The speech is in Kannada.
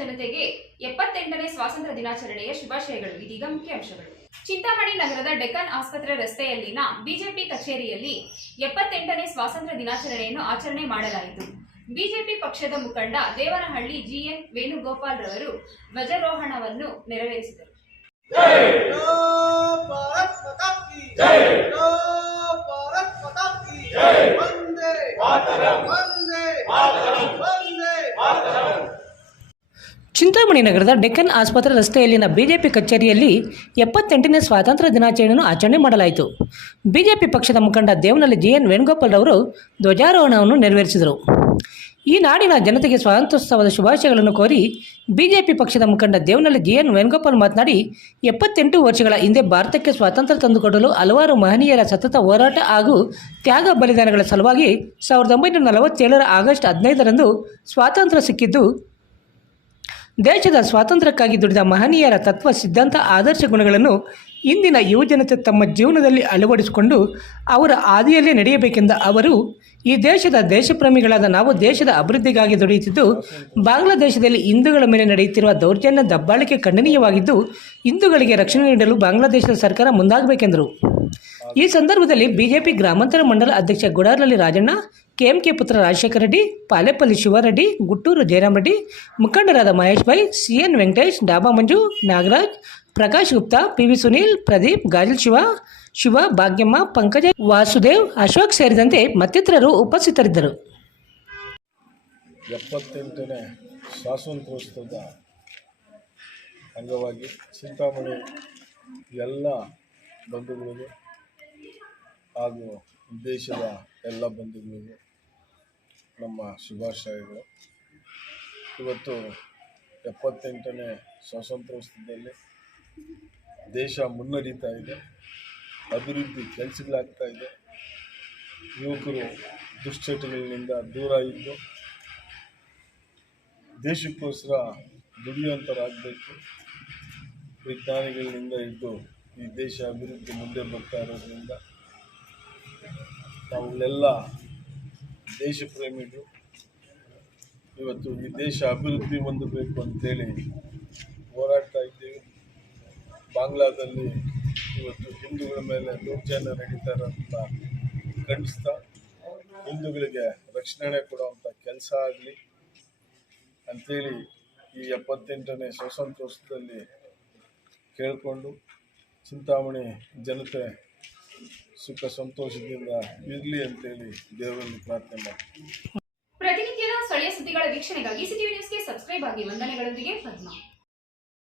ಜನತೆಗೆ ಎಪ್ಪತ್ತೆಂಟನೇ ಸ್ವಾತಂತ್ರ್ಯ ದಿನಾಚರಣೆಯ ಶುಭಾಶಯಗಳು, ಇದೀಗ ಮುಖ್ಯಾಂಶಗಳು ಚಿಂತಾಮಣಿ ನಗರದ ಡೆಕ್ಕನ್ ಆಸ್ಪತ್ರೆ ರಸ್ತೆಯಲ್ಲಿನ ಬಿಜೆಪಿ ಕಚೇರಿಯಲ್ಲಿ ಎಪ್ಪತ್ತೆಂಟನೇ ಸ್ವಾತಂತ್ರ್ಯ ದಿನಾಚರಣೆಯನ್ನು ಆಚರಣೆ ಮಾಡಲಾಯಿತು. ಬಿಜೆಪಿ ಪಕ್ಷದ ಮುಖಂಡ ದೇವನಹಳ್ಳಿ ಜಿಎನ್ ವೇಣುಗೋಪಾಲ್ ರವರು ಧ್ವಜಾರೋಹಣವನ್ನು ನೆರವೇರಿಸಿದರು. ಮಾತರಂ ವಂದೇ ಮಾತರಂ ವಂದೇ ಮಾತರಂ ಚಿಂತಾಮಣಿ ನಗರದ ಡೆಕ್ಕನ್ ಆಸ್ಪತ್ರೆ ರಸ್ತೆಯಲ್ಲಿನ ಬಿಜೆಪಿ ಕಚೇರಿಯಲ್ಲಿ ಎಪ್ಪತ್ತೆಂಟನೇ ಸ್ವಾತಂತ್ರ್ಯ ದಿನಾಚರಣೆಯನ್ನು ಆಚರಣೆ ಮಾಡಲಾಯಿತು. ಬಿಜೆಪಿ ಪಕ್ಷದ ಮುಖಂಡ ದೇವನಹಳ್ಳಿ ಜಿ ಎನ್ ವೇಣುಗೋಪಾಲ್ ಅವರು ಧ್ವಜಾರೋಹಣವನ್ನು ನೆರವೇರಿಸಿದರು. ಈ ನಾಡಿನ ಜನತೆಗೆ ಸ್ವಾತಂತ್ರ್ಯೋತ್ಸವದ ಶುಭಾಶಯಗಳನ್ನು ಕೋರಿ ಬಿಜೆಪಿ ಪಕ್ಷದ ಮುಖಂಡ ದೇವನಹಳ್ಳಿ ಜಿ ಎನ್ ವೇಣುಗೋಪಾಲ್ ಮಾತನಾಡಿ, ಎಪ್ಪತ್ತೆಂಟು ವರ್ಷಗಳ ಹಿಂದೆ ಭಾರತಕ್ಕೆ ಸ್ವಾತಂತ್ರ್ಯ ತಂದುಕೊಡಲು ಹಲವಾರು ಮಹನೀಯರ ಸತತ ಹೋರಾಟ ಹಾಗೂ ತ್ಯಾಗ ಬಲಿದಾನಗಳ ಸಲುವಾಗಿ ಸಾವಿರದ ಒಂಬೈನೂರ ನಲವತ್ತೇಳರ ಆಗಸ್ಟ್ ಹದಿನೈದರಂದು ಸ್ವಾತಂತ್ರ್ಯ ಸಿಕ್ಕಿದ್ದು ದೇಶದ ಸ್ವಾತಂತ್ರ್ಯಕ್ಕಾಗಿ ದುಡಿದ ಮಹನೀಯರ ತತ್ವ ಸಿದ್ಧಾಂತ ಆದರ್ಶ ಗುಣಗಳನ್ನು ಇಂದಿನ ಯುವಜನತೆ ತಮ್ಮ ಜೀವನದಲ್ಲಿ ಅಳವಡಿಸಿಕೊಂಡು ಅವರ ಹಾದಿಯಲ್ಲೇ ನಡೆಯಬೇಕೆಂದ ಅವರು ಈ ದೇಶದ ದೇಶಪ್ರೇಮಿಗಳಾದ ನಾವು ದೇಶದ ಅಭಿವೃದ್ಧಿಗಾಗಿ ದುಡಿಯುತ್ತಿದ್ದು, ಬಾಂಗ್ಲಾದೇಶದಲ್ಲಿ ಹಿಂದೂಗಳ ಮೇಲೆ ನಡೆಯುತ್ತಿರುವ ದೌರ್ಜನ್ಯ ದಬ್ಬಾಳಿಕೆ ಖಂಡನೀಯವಾಗಿದ್ದು, ಹಿಂದೂಗಳಿಗೆ ರಕ್ಷಣೆ ನೀಡಲು ಬಾಂಗ್ಲಾದೇಶದ ಸರ್ಕಾರ ಮುಂದಾಗಬೇಕೆಂದರು. ಈ ಸಂದರ್ಭದಲ್ಲಿ ಬಿಜೆಪಿ ಗ್ರಾಮಾಂತರ ಮಂಡಲ ಅಧ್ಯಕ್ಷ ಗುಡಾರ್ಲಲ್ಲಿ ರಾಜಣ್ಣ ಕೆಎಂಕೆ ಪುತ್ರ ರಾಜಶೇಖರ ರೆಡ್ಡಿ ಪಾಲೆಪಲ್ಲಿ ಶಿವರೆಡ್ಡಿ ಗುಟ್ಟೂರು ಜಯರಾಮ್ ರೆಡ್ಡಿ, ಮುಖಂಡರಾದ Mahesh Bhai CN Venkatesh, Dhaba Manju, Nagaraj, Prakash Gupta, P V Sunil, Pradeep, Gajal Shiva Shiva Bhagyamma, Pankaja, Vasudev, Ashok ಸೇರಿದಂತೆ ಮತ್ತಿತರರು ಉಪಸ್ಥಿತರಿದ್ದರು. ಎಪ್ಪತ್ತೆಂಟನೇ ಅಂಗವಾಗಿ ಚಿಂತಾಮಣಿ ಎಲ್ಲ ಬಂಧುಗಳಿಗೆ ಹಾಗೂ ದೇಶದ ಎಲ್ಲ ಬಂಧುಗಳಿಗೂ ನಮ್ಮ ಶುಭಾಶಯಗಳು ಇವತ್ತು ಎಪ್ಪತ್ತೆಂಟನೇ ಸ್ವಾತಂತ್ರ್ಯೋತ್ಸವದಲ್ಲಿ ದೇಶ ಮುನ್ನಡೀತಾ ಇದೆ, ಅಭಿವೃದ್ಧಿ ಕೆಲಸಗಳಾಗ್ತಾ ಇದೆ. ಯುವಕರು ದುಶ್ಚಟಗಳಿಂದ ದೂರ ಇದ್ದು ದೇಶಕ್ಕೋಸ್ಕರ ದುಡಿಯುವಂಥರಾಗಬೇಕು ವಿಜ್ಞಾನಿಗಳಿಂದ ಇದ್ದು ಈ ದೇಶ ಅಭಿವೃದ್ಧಿ ಮುಂದೆ ಬರ್ತಾ ಇರೋದ್ರಿಂದ ನಾವುಗಳೆಲ್ಲ ದೇಶ ಪ್ರೇಮಿಗಳು ಇವತ್ತು ಈ ದೇಶ ಅಭಿವೃದ್ಧಿ ಹೊಂದಬೇಕು ಅಂತೇಳಿ ಹೋರಾಡ್ತಾ ಇದ್ದೀವಿ. ಬಾಂಗ್ಲಾದಲ್ಲಿ ಇವತ್ತು ಹಿಂದೂಗಳ ಮೇಲೆ ದೌರ್ಜನ್ಯ ನಡೀತಾರೆ ಅಂತ ಖಂಡಿಸ್ತಾ ಹಿಂದೂಗಳಿಗೆ ರಕ್ಷಣೆ ಕೊಡುವಂಥ ಕೆಲಸ ಆಗಲಿ ಅಂಥೇಳಿ ಈ ಎಪ್ಪತ್ತೆಂಟನೇ ಸ್ವಾತಂತ್ರ್ಯೋತ್ಸವದಲ್ಲಿ ಕೇಳಿಕೊಂಡು ಚಿಂತಾಮಣಿ ಜನತೆ ಸುಖ ಸಂತೋಷದಿಂದ ಇರಲಿ ಅಂತೇಳಿ ದೇವರಲ್ಲಿ ಪ್ರಾರ್ಥನೆ ಮಾಡ್ತೀನಿ. ಪ್ರತಿನಿತ್ಯದ ಸ್ಥಳೀಯ ಸುದ್ದಿಗಳ ವೀಕ್ಷಣೆಗಾಗಿ ಸಿಟಿವಿ ನ್ಯೂಸ್ಗೆ ಸಬ್ಸ್ಕ್ರೈಬ್ ಆಗಿ ವಂದನೆಗಳೊಂದಿಗೆ ಪದ್ಮ